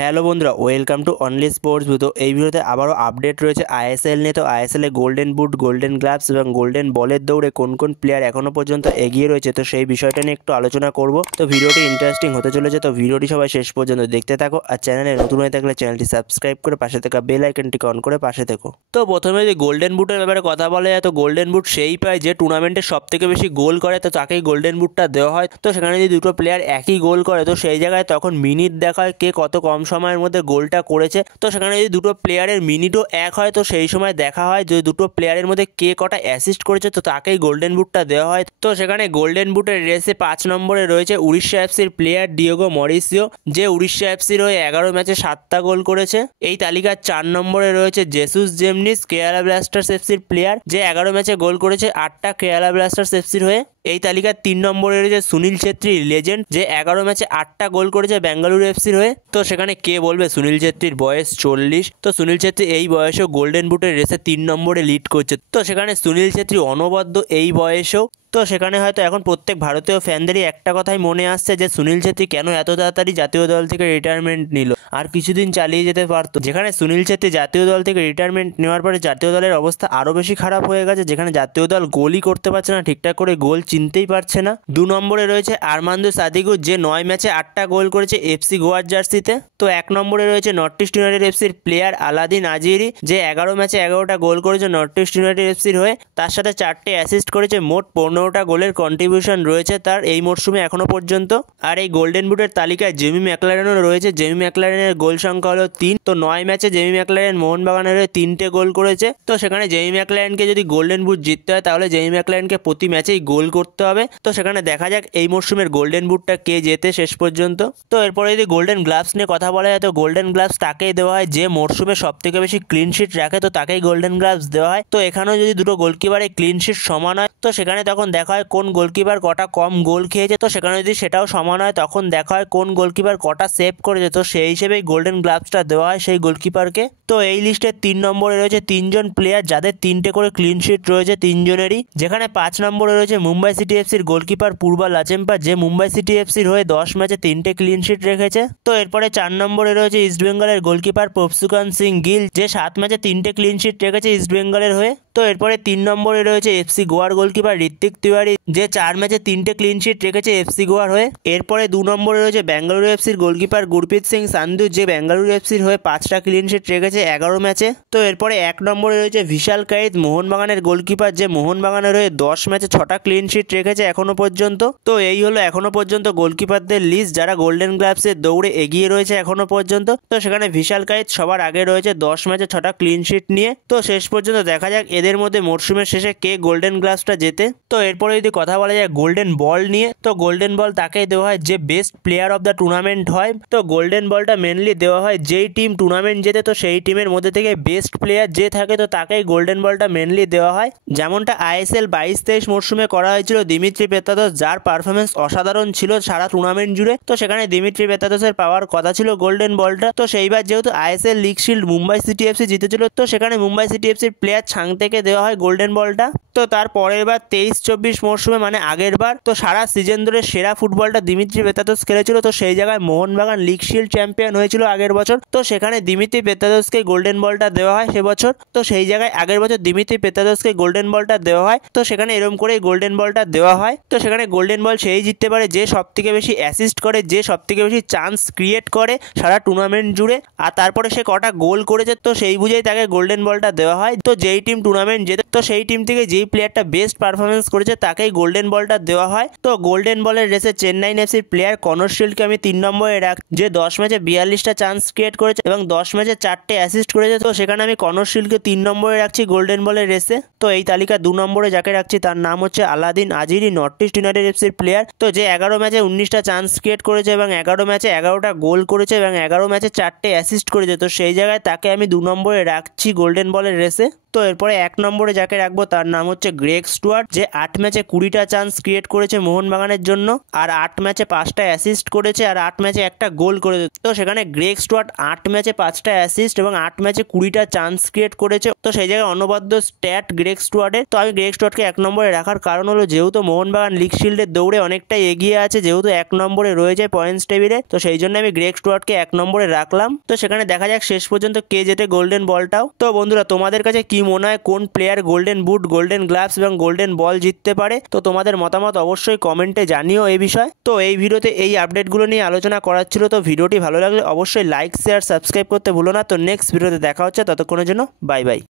Hello বন্ধুরা, welcome to only sports view. তো এই ভিডিওতে আবারও আপডেট রয়েছে আইএসএল নিয়ে। তো আইএসএল এ গোল্ডেন বুট, গোল্ডেন গ্লাভস এবং গোল্ডেন বলের দৌড়ে কোন কোন প্লেয়ার এখনো পর্যন্ত এগিয়ে রয়েছে, তো সেই বিষয়টা নিয়ে একটু আলোচনা করব। তো ভিডিওটি ইন্টারেস্টিং হতে চলেছে, তো ভিডিওটি সবাই শেষ পর্যন্ত দেখতে থাকো। আর চ্যানেলে নতুন হয়ে থাকলে চ্যানেলটি সাবস্ক্রাইব করে পাশে থাকা বেল আইকনটিকে অন করে পাশে থেকো। তো প্রথমে যদি গোল্ডেন বুটের ব্যাপারে কথা বলা যায়, তো গোল্ডেন বুট সেই পায় যে টুর্নামেন্টে সব থেকে বেশি গোল করে, তো তাকেই গোল্ডেন বুটটা দেওয়া হয়। তো সেখানে যদি দুটো প্লেয়ার একই গোল করে, তো সেই জায়গায় তখন মিনিট দেখা হয় কে কত কম সময়ের মধ্যে গোলটা করেছে। তো সেখানে যদি দুটো প্লেয়ারের মিনিটও এক হয়, তো সেই সময় দেখা হয় যে দুটো প্লেয়ারের মধ্যে কে কটা অ্যাসিস্ট করেছে, তো তাকেই গোল্ডেন বুটটা দেওয়া হয়। তো সেখানে গোল্ডেন বুটের রেসে 5 নম্বরে রয়েছে উড়িষ্যা এফসির প্লেয়ার ডিয়েগো মরিসিও, যে উড়িষ্যা এফসির হয়ে 11 ম্যাচে 7টা গোল করেছে। এই তালিকার 4 নম্বরে রয়েছে জেসুস জেমনিস, কেরালা ব্লাস্টার্স এফসির প্লেয়ার, যে 11 ম্যাচে গোল করেছে 8টা কেরালা ব্লাস্টার্স এফসির হয়ে। এই তালিকার 3 নম্বরে রয়েছে সুনীল ছেত্রী লেজেন্ড, যে 11 ম্যাচে 8টা গোল করেছে বেঙ্গালুরু এফসির হয়ে। তো সেখানে কে বলবে সুনীল ছেত্রীর বয়স 40, তো সুনীল ছেত্রী এই বয়সেও গোল্ডেন বুটের রেসে 3 নম্বরে লিড করছে। তো সেখানে সুনীল ছেত্রী অনবদ্য এই বয়সেও। তো সেখানে হয়তো এখন প্রত্যেক ভারতীয় ফ্যানদেরই একটা কথাই মনে আসছে যে সুনীল ছেত্রী কেন এত তাড়াতাড়ি জাতীয় দল থেকে রিটায়ারমেন্ট নিল, আর কিছুদিন চালিয়ে যেতে পারতো। যেখানে সুনীল ছেত্রী জাতীয় দল থেকে রিটায়ারমেন্ট নেওয়ার পরে জাতীয় দলের অবস্থা আরও বেশি খারাপ হয়ে গেছে, যেখানে জাতীয় দল গোলই করতে পারছে না, ঠিকঠাক করে গোল চিনতেই পারছে না। 2 নম্বরে রয়েছে আরমান্দো সাদিকু, যে 9 ম্যাচে 8টা গোল করেছে এফসি গোয়ার জার্সিতে। তো 1 নম্বরে রয়েছে নর্থ ইস্ট ইউনাইটেড এফসির প্লেয়ার আলাদিন আজিরি, যে 11 ম্যাচে 11টা গোল করেছে নর্থ ইস্ট ইউনাইটেড এফসির হয়ে, তার সাথে 4টে অ্যাসিস্ট করেছে। মোট 15টা গোলের কন্ট্রিবিউশন রয়েছে তার এই মরশুমে এখনো পর্যন্ত। আর এই গোল্ডেন বুটের তালিকায় জেমি ম্যাকলারেনও রয়েছে, জেমি ম্যাকলারেনের গোল সংখ্যা হলো 3। তো 9 ম্যাচে জেমি ম্যাকলারেন মোহনবাগানের হয়ে 3টে গোল করেছে। তো সেখানে জেমি ম্যাকলারেনকে যদি গোল্ডেন বুট জিততে হয়, তাহলে জেমি ম্যাকলারেনকে প্রতি ম্যাচেই গোল করতে হবে। তো সেখানে দেখা যাক এই মরশুমের গোল্ডেন বুটটা কে জেতে শেষ পর্যন্ত। তো এরপরে যদি গোল্ডেন গ্লাভস নিয়ে কথা বলা যায়, তো গোল্ডেন গ্লাভস তাকেই দেওয়া হয় যে মরশুমে সব থেকে বেশি ক্লিন শিট রাখে, তো তাকেই গোল্ডেন গ্লাভস দেওয়া হয়। তো এখানেও যদি দুটো গোলকিপারের ক্লিন শিট সমান হয়, তো সেখানে তখন দেখা হয় কোন গোলকিপার কটা কম গোল খেয়েছে। তো সেখানে যদি সেটাও সমান হয়, তখন দেখা হয় কোন গোলকিপার কটা সেভ করেছে। তো সেই হিসেবেই গোল্ডেন গ্লাভসটা দেওয়া হয় সেই গোলকিপারকে। তো এই লিস্টের 3 নম্বরে রয়েছে 3জন প্লেয়ার, যাদের 3টে করে ক্লিন শিট রয়েছে 3জনেরই। যেখানে 5 নম্বরে রয়েছে মুম্বাই সিটি এফসির গোলকিপার পূর্বা লাচেম্পা, যে মুম্বাই সিটি এফসির হয়ে 10 ম্যাচে 3টে ক্লিন শিট রেখেছে। তো এরপরে 4 নম্বরে রয়েছে ইস্টবেঙ্গলের গোলকিপার প্রভসুকান সিং গিল, যে 7 ম্যাচে 3টে ক্লিন শিট রেখেছে ইস্টবেঙ্গলের হয়ে। তো এরপরে 3 নম্বরে রয়েছে এফসি গোয়ার গোলকিপার ঋত্বিক তিওয়ারি, যে 4 ম্যাচে 3টে ক্লিন শিট রেখেছে এফসি গোয়ার হয়ে। এরপরে 2 নম্বরে রয়েছে বেঙ্গালুরু এফসির গোলকিপার গুরপ্রীত সিং সান্ধু, যে বেঙ্গালুরু এফসির হয়ে 5টা ক্লিন শিট রেখেছে 11 ম্যাচে। তো এরপরে 1 নম্বরে রয়েছে ভিশাল কাইত, মোহনবাগানের গোলকিপার, যে মোহনবাগানের হয়ে 10 ম্যাচে 6টা ক্লিন শিট রেখেছে এখনো পর্যন্ত। তো এই হলো এখনো পর্যন্ত গোলকিপারদের লিস্ট, যারা গোল্ডেন গ্লাভসের দৌড়ে এগিয়ে রয়েছে এখনো পর্যন্ত। তো সেখানে ভিশাল কাইত সবার আগে রয়েছে 10 ম্যাচে 6টা ক্লিন শিট নিয়ে। তো শেষ পর্যন্ত দেখা যাক এদের মধ্যে মরশুমের শেষে কে গোল্ডেন গ্লাভসটা জেতে। তো এরপরে যদি কথা বলা যায় গোল্ডেন বল নিয়ে, তো গোল্ডেন বল তাকেই দেওয়া হয় যে best player of the tournament হয়। তো গোল্ডেন বলটা মেনলি দেওয়া হয় যেই টিম টুর্নামেন্ট জেতে, তো সেই টিমের মধ্যে থেকে বেস্ট প্লেয়ার যে থাকে, তো তাকেই গোল্ডেন বলটা মেনলি দেওয়া হয়। যেমনটা আইএসএল 22-23 মরশুমে করা হয়েছিল দিমিত্রি পেত্রাদোস, যার পারফরমেন্স অসাধারণ ছিল সারা টুর্নামেন্ট জুড়ে। তো সেখানে দিমিত্রি পেত্রাদোসের পাওয়ার কথা ছিল গোল্ডেন বলটা। তো সেইবার যেহেতু ISL league shield Mumbai city FC জিতেছিল, তো সেখানে মুম্বাই সিটি এফসির প্লেয়ার ছাং থেকে দেওয়া হয় গোল্ডেন বলটা। তো তার পরের বার 23-24 মরশুমে, মানে আগের বার, তো সারা সিজন ধরে সেরা ফুটবলটা দিমিত্রি পেত্রাদোস খেলেছিল। তো সেই জায়গায় মোহনবাগান লিগ শিল্ড চ্যাম্পিয়ন হয়েছিল আগের বছর, তো সেখানে দিমিত্রি পেত্রাদোসকে গোল্ডেন বলটা দেওয়া হয় সে বছর। তো সেই জায়গায় আগের বছর দিমিত্রি পেত্রাদোসকে গোল্ডেন বলটা দেওয়া হয়। তো সেখানে এরকম করেই গোল্ডেন বলটা দেওয়া হয়। তো সেখানে গোল্ডেন বল সেই জিততে পারে যে সব থেকে বেশি অ্যাসিস্ট করে, যে সব থেকে বেশি চান্স ক্রিয়েট করে সারা টুর্নামেন্ট জুড়ে, আর তারপরে সে কটা গোল করেছে, তো সেই বুঝেই তাকে গোল্ডেন বলটা দেওয়া হয়। তো যেই টিম টুর্নামেন্ট জেতে, তো সেই টিম থেকে যেই প্লেয়ারটা বেস্ট পারফরমেন্স করেছে তাকেই গোল্ডেন বলটা দেওয়া হয়। তো গোল্ডেন বলের রেসে চেন্নাই এফসির প্লেয়ার কনর শিল্ডকে আমি 3 নম্বরে রাখি, যে 10 ম্যাচে 42টা চান্স ক্রিয়েট করেছে এবং 10 ম্যাচে 4টে অ্যাসিস্ট করেছে। তো সেখানে আমি কনর শিল্ডকে 3 নম্বরে রাখছি গোল্ডেন বলের রেসে। তো এই তালিকা 2 নম্বরে যাকে রাখছি তার নাম হচ্ছে Alaeddine Ajaraie, North East United এফসির প্লেয়ার, তো যে 11 ম্যাচে 19টা চান্স ক্রিয়েট করেছে এবং 11 ম্যাচে 11টা গোল করেছে এবং 11 ম্যাচে 4টে অ্যাসিস্ট করেছে। তো সেই জায়গায় তাকে আমি 2 নম্বরে রাখছি গোল্ডেন বলের রেসে। তো এরপরে 1 নম্বরে যাকে রাখবো তার নাম হচ্ছে গ্রেগ স্টুয়ার্ট, যে 8 ম্যাচে 20টা চান্স ক্রিয়েট করেছে মোহনবাগানের জন্য, আর 8 ম্যাচে 5টা অ্যাসিস্ট করেছে, আর 8 ম্যাচে একটা গোল করে। তো সেখানে গ্রেগ স্টুয়ার্ট 8 ম্যাচে 5টা অ্যাসিস্ট এবং 8 ম্যাচে 20টা চান্স ক্রিয়েট করেছে। তো সেই জায়গায় অনবদ্য স্ট্যাট গ্রেগ স্টুয়ার্টের। তো আমি গ্রেগ স্টুয়ার্টকে 1 নম্বরে রাখার কারণ হলো যেহেতু মোহনবাগান লিগ শিল্ডের দৌড়ে অনেকটাই এগিয়ে আছে, যেহেতু 1 নম্বরে রয়েছে পয়েন্টস টেবিলে, তো সেই জন্য আমি গ্রেগ স্টুয়ার্টকে 1 নম্বরে রাখলাম। তো সেখানে দেখা যাক শেষ পর্যন্ত কে জেতে গোল্ডেন বলটাও। তো বন্ধুরা, তোমাদের কাছে কি মনে হয় কোন player golden boot, golden gloves এবং গোল্ডেন বল জিততে পারে? তো তোমাদের মতামত অবশ্যই কমেন্টে জানিও এই বিষয়। তো এই ভিডিওতে এই আপডেটগুলো নিয়ে আলোচনা করার ছিল। তো ভিডিওটি ভালো লাগলে অবশ্যই লাইক, শেয়ার, সাবস্ক্রাইব করতে ভুলো না। তো নেক্সট ভিডিওতে দেখা হচ্ছে, ততক্ষণের জন্য বাই বাই।